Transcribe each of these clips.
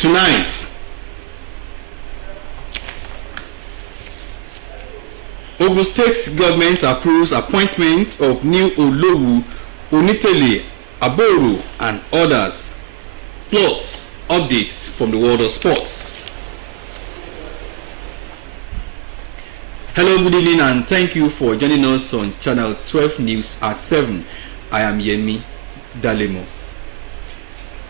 Tonight, Ogun State government approves appointments of new Olowu, Onitele, Aboru and others. Plus, updates from the world of sports. Hello, good evening and thank you for joining us on Channel 12 News at 7. I am Yemi Dalemo.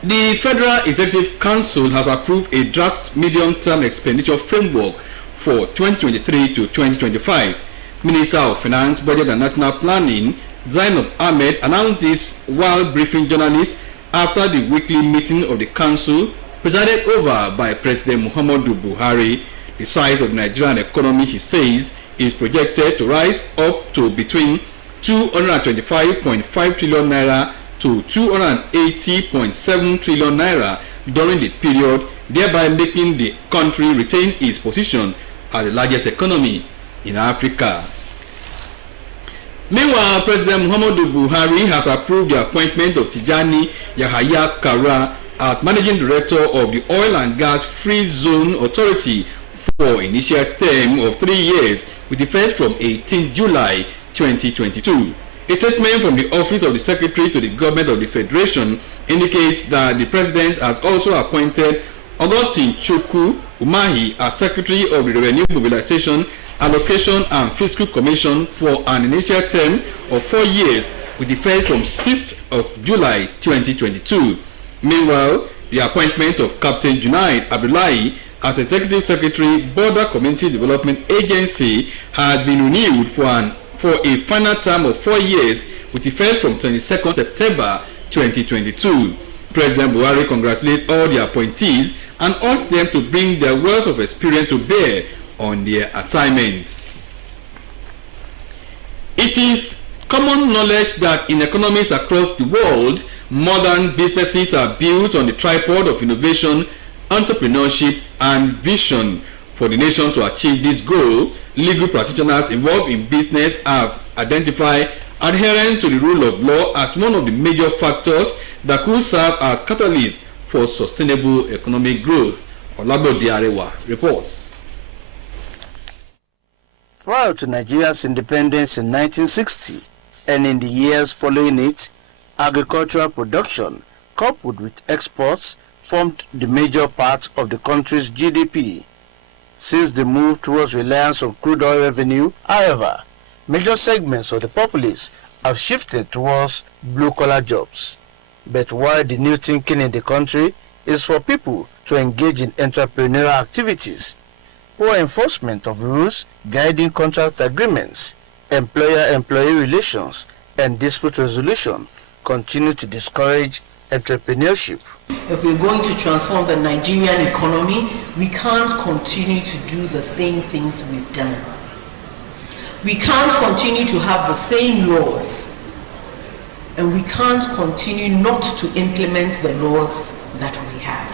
The Federal Executive Council has approved a draft medium-term expenditure framework for 2023 to 2025. Minister of Finance, Budget and National Planning, Zainab Ahmed, announced this while briefing journalists after the weekly meeting of the council presided over by President Muhammadu Buhari. The size of the Nigerian economy, he says, is projected to rise up to between 225.5 trillion naira to 280.7 trillion naira during the period, thereby making the country retain its position as the largest economy in Africa. Meanwhile, President Muhammadu Buhari has approved the appointment of Tijani Yahaya Kara as Managing Director of the Oil and Gas Free Zone Authority for initial term of 3 years with effect from 18 July 2022. A statement from the Office of the Secretary to the Government of the Federation indicates that the President has also appointed Augustine Chukwu Umahi as Secretary of the Revenue Mobilization, Allocation and Fiscal Commission for an initial term of 4 years with effect from 6th of July 2022. Meanwhile, the appointment of Captain Junaid Abdullahi as Executive Secretary, Border Community Development Agency has been renewed for a final term of 4 years with effect from 22nd September 2022. President Buhari congratulates all the appointees and urged them to bring their wealth of experience to bear on their assignments. It is common knowledge that in economies across the world, modern businesses are built on the tripod of innovation, entrepreneurship and vision. For the nation to achieve this goal, legal practitioners involved in business have identified adherence to the rule of law as one of the major factors that could serve as catalysts for sustainable economic growth. Olabode Arewa reports. Prior to Nigeria's independence in 1960 and in the years following it, agricultural production coupled with exports formed the major part of the country's GDP. Since the move towards reliance on crude oil revenue, however, major segments of the populace have shifted towards blue-collar jobs. But while the new thinking in the country is for people to engage in entrepreneurial activities, poor enforcement of rules guiding contract agreements, employer-employee relations, and dispute resolution continue to discourage entrepreneurship. If we're going to transform the Nigerian economy, we can't continue to do the same things we've done. We can't continue to have the same laws, and we can't continue not to implement the laws that we have,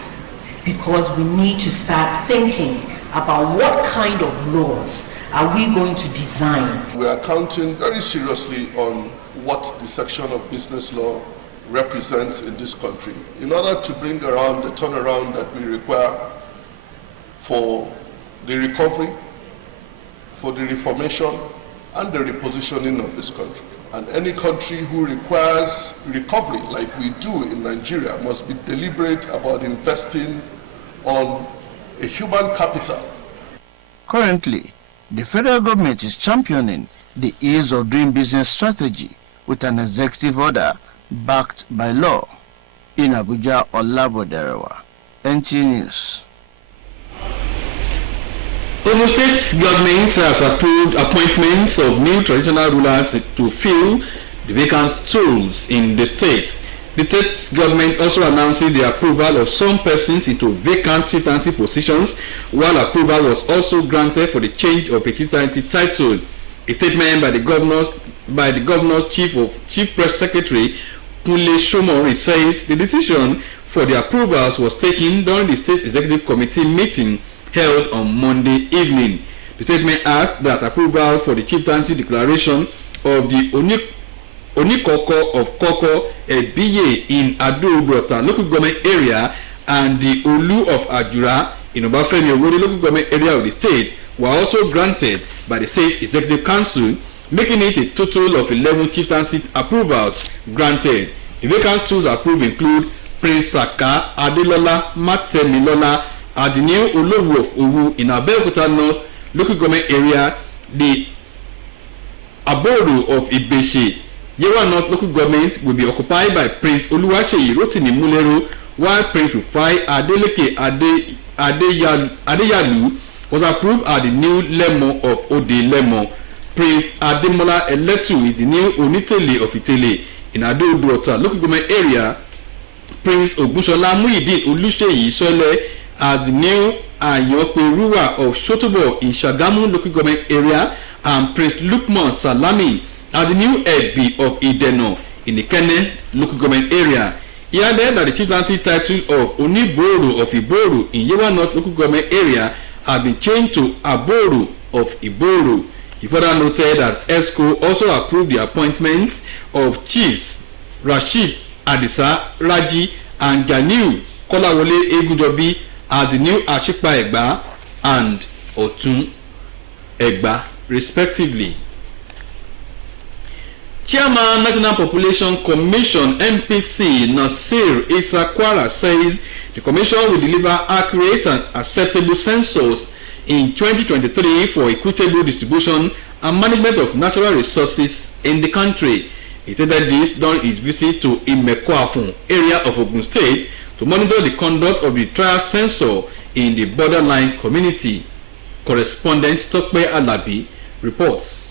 because we need to start thinking about what kind of laws are we going to design. We are counting very seriously on what the section of business law represents in this country in order to bring around the turnaround that we require for the recovery, for the reformation and the repositioning of this country. And any country who requires recovery like we do in Nigeria must be deliberate about investing on a human capital. Currently, the federal government is championing the ease of doing business strategy with an executive order backed by law. In Abuja, Olabode Arewa, NTA News. Ogun State government has approved appointments of new traditional rulers to fill the vacant stools in the state. The state government also announces the approval of some persons into vacant chieftaincy positions, while approval was also granted for the change of a chieftaincy title. A statement by the governor's chief press secretary Kunle Shomori says the decision for the approvals was taken during the state executive committee meeting held on Monday evening. The statement adds that approval for the chieftaincy declaration of the Onikoko of Koko Ebiye in Ado-Brota local government area and the Olu of Ajura in Obafemi Owode local government area of the state were also granted by the State Executive Council, making it a total of 11 chieftaincy approvals granted. The vacant stools approved include Prince Saka Adelola Matemilola at the new Olowu of Owu in Abeokuta North local government area, the Aboru of Ibeshi Yewa North local government will be occupied by Prince Oluwaseyi Rotimi Mulero, while Prince Rufai Adeleke Adeyalu was approved at the new Lemo of Ode Lemo. Prince Ademola Eletu is the new Onitele of Itele in Adeoduota local government area. Prince Ogunshola Muhyiddin Oluseyi Sole as the new Ayoperuwa of Shotobo in Shagamu local government area, and Prince Lukman Salami as the new Ebi of Ideno in Ikene local government area. He added that the chieftaincy title of Oniboro of Iboru in Yewa North local government area has been changed to Aboru of Iboru. He further noted that ESCO also approved the appointments of Chiefs Rashid Adisa Raji and Ganiu Kolawole Egujobi as the new Ashipa Egba and Otun Egba respectively. Chairman National Population Commission NPC Nasir Isa Kwara says the commission will deliver accurate and acceptable census in 2023 for equitable distribution and management of natural resources in the country. He stated this during his visit to Imekwafun area of Ogun State to monitor the conduct of the trial census in the borderline community. Correspondent Tokpe Alabi reports.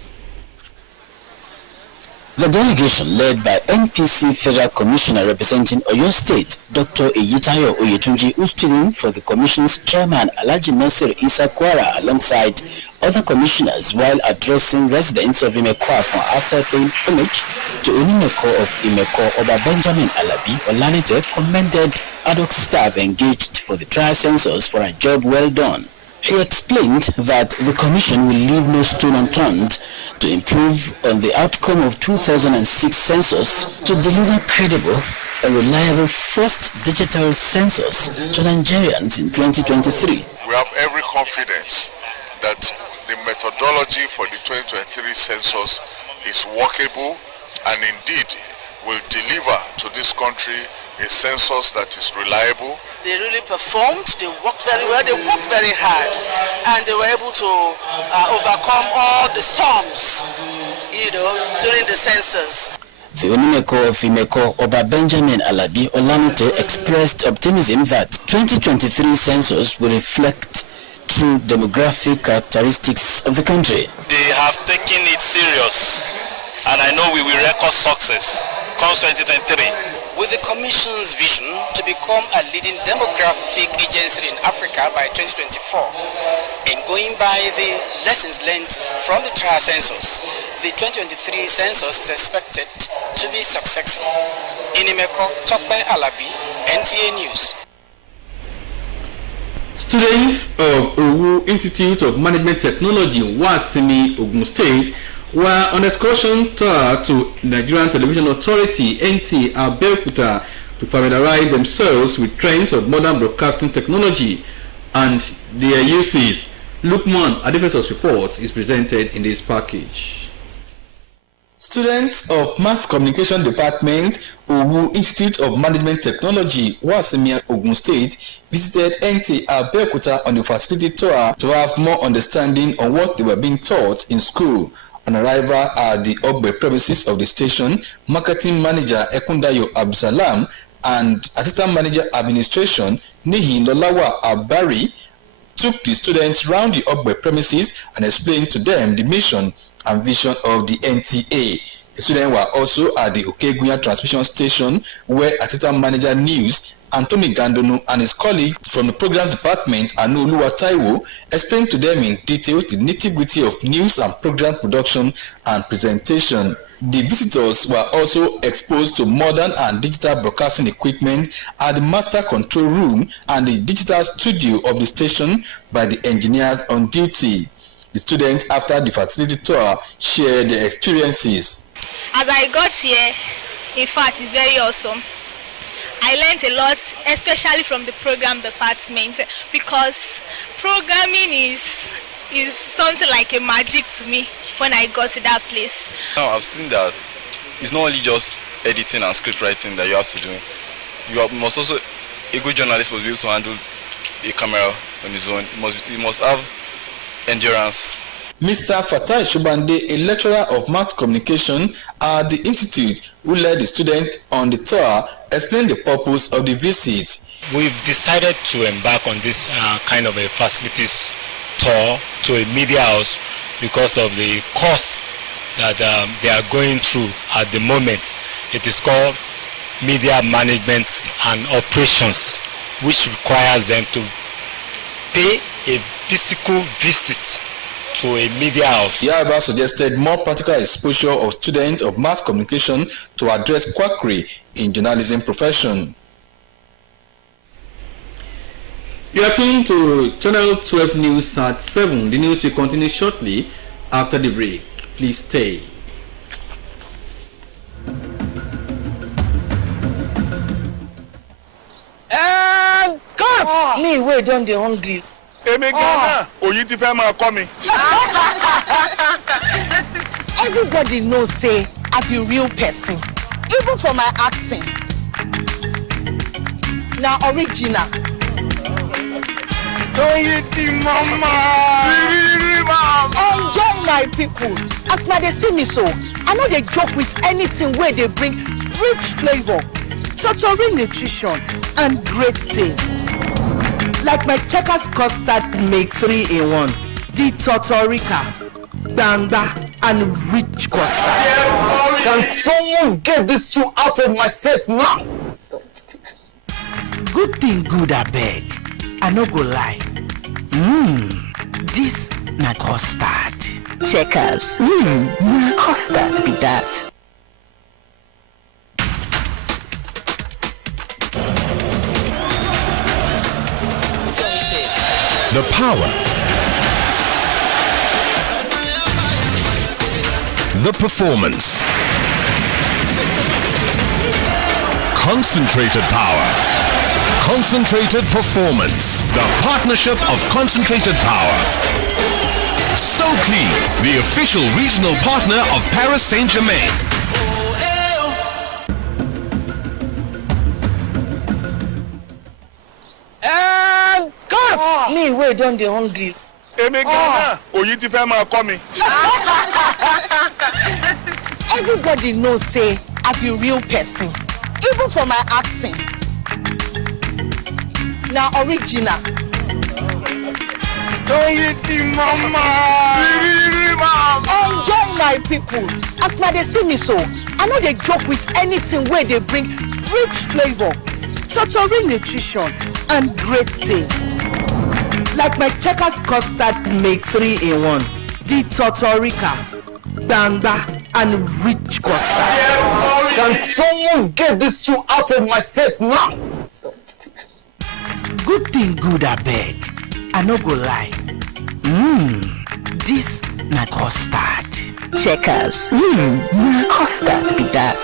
The delegation, led by NPC Federal Commissioner representing Oyo State, Dr. Eyitayo Oyetunji, who stood in for the Commission's chairman, Alhaji Nasir Isa Kwara, alongside other commissioners, while addressing residents of Imekwafun after paying homage to Onimeko of Imeko, Oba Benjamin Alabi Olanite commended ad hoc staff engaged for the trial census for a job well done. He explained that the Commission will leave no stone unturned to improve on the outcome of 2006 census to deliver credible and reliable first digital census to Nigerians in 2023. We have every confidence that the methodology for the 2023 census is workable and indeed will deliver to this country a census that is reliable. They really performed, they worked very well, they worked very hard, and they were able to overcome all the storms, during the census. The Onimeko of Imeko, Oba Benjamin Alabi Olanite, expressed optimism that 2023 census will reflect true demographic characteristics of the country. They have taken it serious, and I know we will record success comes 2023. With the Commission's vision to become a leading demographic agency in Africa by 2024, and going by the lessons learned from the trial census, the 2023 census is expected to be successful. Inimeko Tokpe Alabi, NTA News. Students of Owu Institute of Management Technology, Wasimi, Ogun State, were on excursion tour to Nigerian Television Authority, NTA Abeokuta, to familiarize themselves with trends of modern broadcasting technology and their uses. Lukman Adefeso's report is presented in this package. Students of Mass Communication Department, Owu Institute of Management Technology, Wasimi, Ogun State, visited NTA Abeokuta on a facility tour to have more understanding on what they were being taught in school. On arrival at the Ogbe premises of the station, Marketing Manager Ekundayo Absalam and Assistant Manager Administration Nihin Lolawa Abari took the students round the Ogbe premises and explained to them the mission and vision of the NTA. The students were also at the Okegunya transmission station, where Assistant Manager News Anthony Gandonu and his colleague from the program department Anu Taiwo explained to them in detail the nitty-gritty of news and program production and presentation. The visitors were also exposed to modern and digital broadcasting equipment at the master control room and the digital studio of the station by the engineers on duty. The students, after the facility tour, shared their experiences. As I got here, in fact, it's very awesome. I learned a lot, especially from the program department, because programming is something like a magic to me when I got to that place. Now I've seen that it's not only just editing and script writing that you have to do. Must also, a good journalist must be able to handle a camera on his own. You must have endurance. Mr. Fatai Shubande, a lecturer of mass communication at the institute who led the students on the tour, explained the purpose of the visit. We've decided to embark on this kind of a facilities tour to a media house because of the course that they are going through at the moment. It is called media management and operations, which requires them to pay a physical visit to a media house. Yaraba suggested more practical exposure of students of mass communication to address quackery in journalism profession. You are tuned to Channel 12 News at 7. The news will continue shortly after the break. Please stay. And God! Me, we don't dey hungry. Everybody knows say I be real person, even for my acting. Now original. Enjoy my people. As now they see me so, I know they joke with anything where they bring rich flavor, total nutrition, and great taste. Like my Checkers custard make 3-in-1, the Totorica, Banga, and rich custard. Can someone get these two out of my set now? Good thing good, I beg. I no go lie. This na custard. Checkers. Custard be that. The power, the performance, concentrated power, concentrated performance, the partnership of concentrated power. So Clean, the official regional partner of Paris Saint-Germain. And God! Me, we don't dey hungry. Everybody knows say I be real person, even for my acting. Now original. Enjoy my people. As now they see me so, I know they joke with anything where they bring rich flavor, total nutrition, and great taste. Like my Checkers custard make 3-in-1, the Totorica, Banga, and rich custard. Can someone get these two out of my set now? Good thing good, I beg. I no go lie. This na custard. Checkers. Custard be that.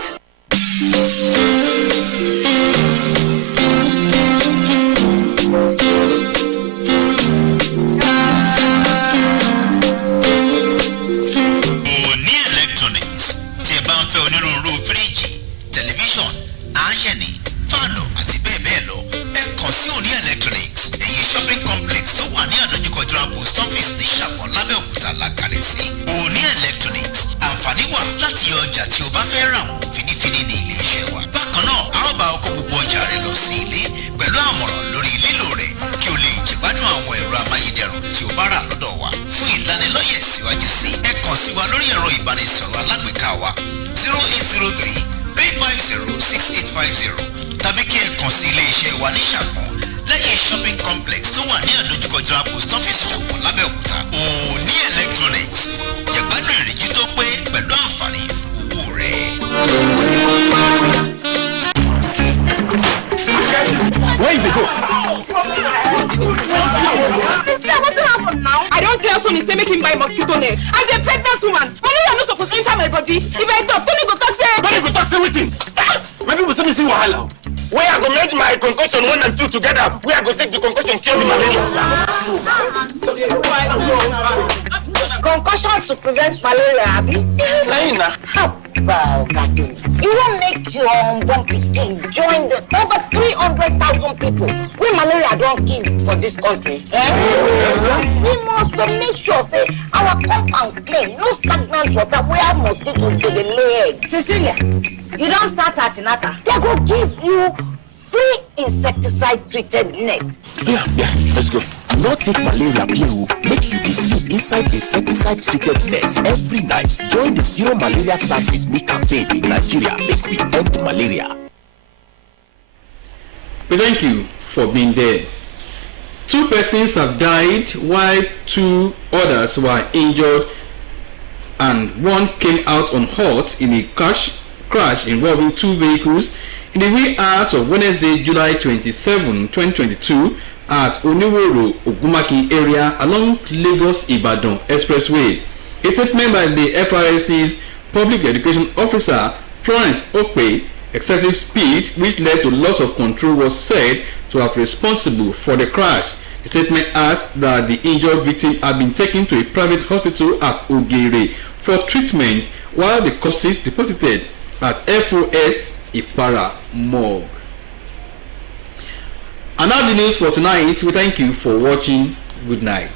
Shopping complex tó wà ní àdójúkọjá post office Ṣàpọ̀n l'Ábẹ́òkúta. Òní Electronics jẹ̀gbádùn ìrìnjú tó pé pẹ̀lú àǹfààní fún owó rẹ̀. Where you go? Sister, what happened now? I don't tell Tony say make him buy mosquito net. As a pregnant woman, malaria no supposed to enter my body. If I talk, Tony go talk say. Tony go talk say wetin? My people say me see wahala. Where I go make my concussion 1 and 2 together. Where I go take the concussion cure the malaria. Concussion to prevent malaria, Abi? How about that? You won't make your unborn pikin join the over 300,000 people where malaria don't kill for this country. We must make sure say our compound clean, no stagnant water where mosquitoes go the lay egg. Cecilia, you don't start at Inata. They go give you free insecticide treated net. Yeah, let's go. No take malaria pill, make you be sleep inside insecticide treated nest every night. Join the Zero Malaria Starts With Me campaign in Nigeria. Make we end malaria. We thank you for being there. 2 persons have died while 2 others were injured, and 1 came out unhurt in a crash involving 2 vehicles in the wee hours of Wednesday, July 27, 2022 at Oniworo, Ogumaki area along Lagos-Ibadan Expressway. A statement by the FRSC's Public Education Officer, Florence Okpe, excessive speed which led to loss of control was said to have responsible for the crash. The statement adds that the injured victim had been taken to a private hospital at Ogere for treatment, while the corpses deposited at FOS Ipara morgue. And now the news for tonight. We thank you for watching. Good night.